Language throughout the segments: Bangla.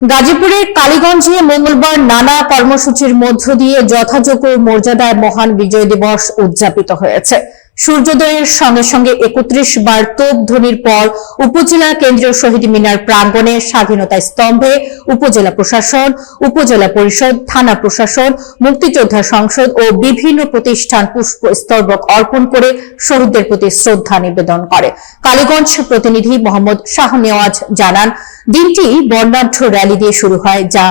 গাজীপুরের কালীগঞ্জে মঙ্গলবার নানা কর্মসূচির মধ্য দিয়ে যথাযোগ্য মর্যাদায় মহান বিজয় দিবস উদযাপিত হয়েছে। সূর্যোদয়ের সঙ্গে সঙ্গে ৩১ বার তোপ ধ্বনির পর উপজেলা কেন্দ্রীয় শহীদ মিনার প্রাঙ্গণে স্বাধীনতা স্তম্ভে উপজেলা প্রশাসন, উপজেলা পরিষদ, থানা প্রশাসন, মুক্তিযোদ্ধা সংসদ ও বিভিন্ন প্রতিষ্ঠান পুষ্পস্তবক অর্পণ করে শহীদদের প্রতি শ্রদ্ধা নিবেদন করে। কালীগঞ্জ প্রতিনিধি মোহাম্মদ শাহনেওয়াজ জানান, দিনটি বর্ণাঢ্য র্যালি দিয়ে শুরু হয়, যা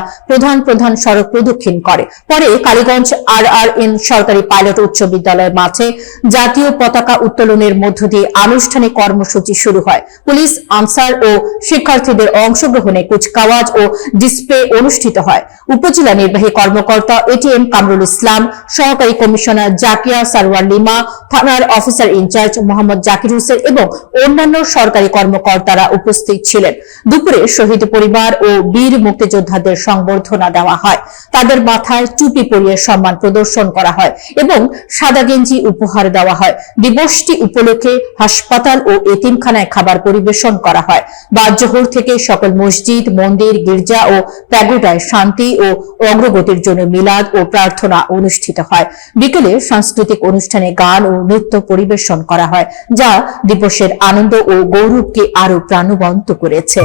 প্রধান সড়ক প্রদক্ষিণ করে। পরে কালীগঞ্জ RRN সরকারি পাইলট উচ্চ বিদ্যালয় মাঠে জাতীয় পতাকা উত্তোলনের মধ্য দিয়ে আনুষ্ঠানিক কর্মসূচি শুরু হয়। পুলিশ, আনসার ও শিক্ষার্থীদের অংশগ্রহণে কুচকাওয়াজ ও ডিসপ্লে অনুষ্ঠিত হয়। উপজেলা নির্বাহী কর্মকর্তা ATM কামরুল ইসলাম, সহকারী কমিশনার জাকিয়া সারওয়ার লিমা, থানার অফিসার ইনচার্জ মোহাম্মদ জাকির হোসেন এবং অন্যান্য সরকারি কর্মকর্তারা উপস্থিত ছিলেন। দুপুরে শহীদ পরিবার ও বীর মুক্তিযোদ্ধাদের সংবর্ধনা দেওয়া হয়। তাদের মাথায় টুপি পরিয়ে সম্মান প্রদর্শন করা হয় এবং সাদা গেঞ্জি উপহার দেওয়া হয়। দিবসটি উপলক্ষে হাসপাতাল ও এতিমখানায় খাবার পরিবেশন করা হয়। বাদ জোহর থেকে সকল মসজিদ, মন্দির, গির্জা ও প্যাগোডায় শান্তি ও অগ্রগতির জন্য মিলাদ ও প্রার্থনা অনুষ্ঠিত হয়। বিকেলে সাংস্কৃতিক অনুষ্ঠানে গান ও নৃত্য পরিবেশন করা হয়, যা দিবসের আনন্দ ও গৌরবকে আরো প্রাণবন্ত করেছে।